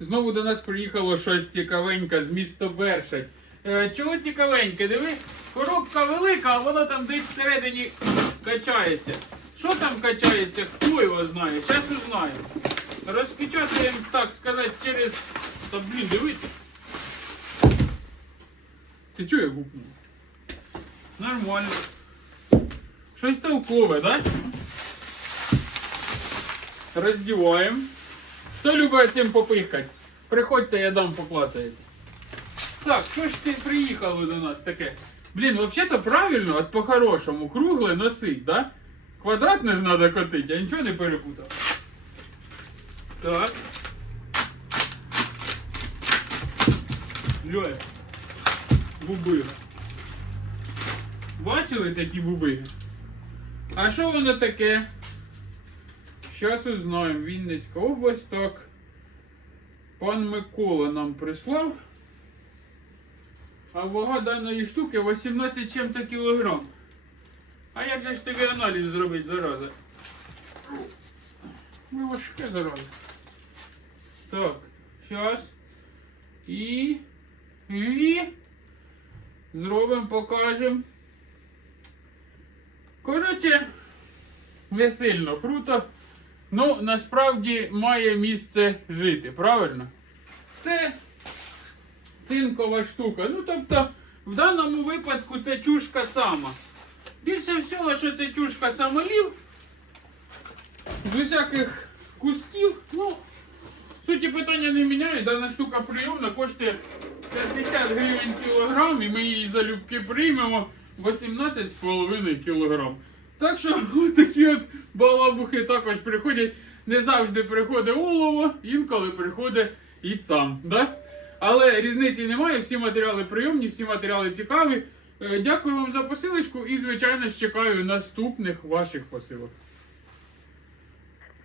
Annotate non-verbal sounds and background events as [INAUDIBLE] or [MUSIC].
Знову до нас приїхало щось цікавеньке з міста Бершать. Е, чого цікавеньке? Диви, коробка велика, а воно там десь всередині качається. Що там качається, хто його знає? Зараз узнаємо. Розпечатаємо, так сказати, через. Та блін, диви. Ти чого я гукнув? Нормально. Щось толкове, так? Да? Роздіваємо. Хто любить цим попихати? Приходьте, я дам поклацаєте. Так, що ж ти приїхало до нас таке? Блін, взагалі-то правильно, от по-хорошому, кругле носить, да? Квадратне ж треба котити, я нічого не перепутав. Так. Льоя. Бубига. Бачили такі бубиги? А що воно таке? Щас узнаємо. Вінницька область, так. Пан Микола нам прислав. А вага даної штуки 18 чим-то кілограм. А як же ж тобі аналіз зробити, зараза? Ну, важке зараза. Так, щас. І. І. Зробимо, покажемо. Коротше, не сильно круто. Ну, насправді має місце жити, правильно? Це цинкова штука. Ну, тобто, в даному випадку це чушка сама. Більше всього, що це чушка самолів. З усяких кусків. Ну, суті питання не міняє. Дана штука прийомна коштує 50 гривень кілограм, і ми її залюбки приймемо 18,5 кілограм. Так що [LAUGHS] такі от балабухи також приходять. Не завжди приходить олово, інколи приходить і сам. Да? Але різниці немає, всі матеріали прийомні, всі матеріали цікаві. Е, Дякую вам за посилочку і, звичайно, чекаю наступних ваших посилок.